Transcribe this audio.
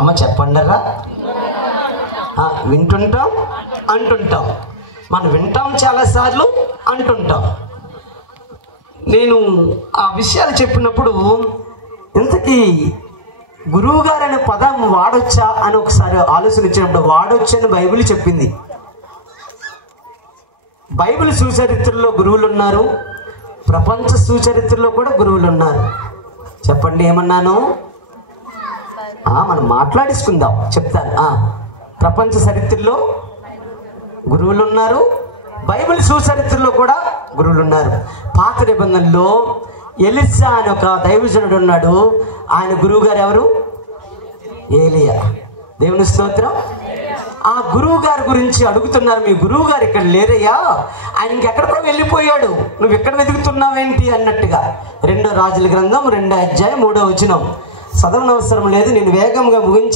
అమ్మ చెప్పండరా. వింటుంటాం, అంటుంటాం. మనం వింటాం చాలాసార్లు, అంటుంటాం. నేను ఆ విషయాలు చెప్పినప్పుడు ఇంతకీ గురువు గారు అనే పదం వాడొచ్చా అని ఒకసారి ఆలోచించినప్పుడు వాడొచ్చని బైబిల్ చెప్పింది. బైబిల్ సుచరిత్రలో గురువులు ఉన్నారు, ప్రపంచ సుచరిత్రలో కూడా గురువులు ఉన్నారు. చెప్పండి ఏమన్నాను? మనం మాట్లాడేసుకుందాం, చెప్తాను. ప్రపంచ చరిత్రలో గురువులు ఉన్నారు, బైబిల్ సుచరిత్రలో కూడా గురువులు ఉన్నారు. పాత నిబంధనలో ఎలీషా అని ఒక దైవజనుడు ఉన్నాడు. ఆయన గురువు గారు ఎవరు? ఏలియా. దేవుని స్తోత్రం. ఆ గురువు గారి గురించి అడుగుతున్నారు. మీ గురువు గారు ఇక్కడ లేరయ్యా, ఆయన ఇంకెక్కడికో వెళ్ళిపోయాడు, నువ్వు ఎక్కడ వెతుకుతున్నావేంటి అన్నట్టుగా. 2 రాజుల గ్రంథం 2వ అధ్యాయం 3వ వచనం చదవనవసరం లేదు, నేను వేగంగా ముగించి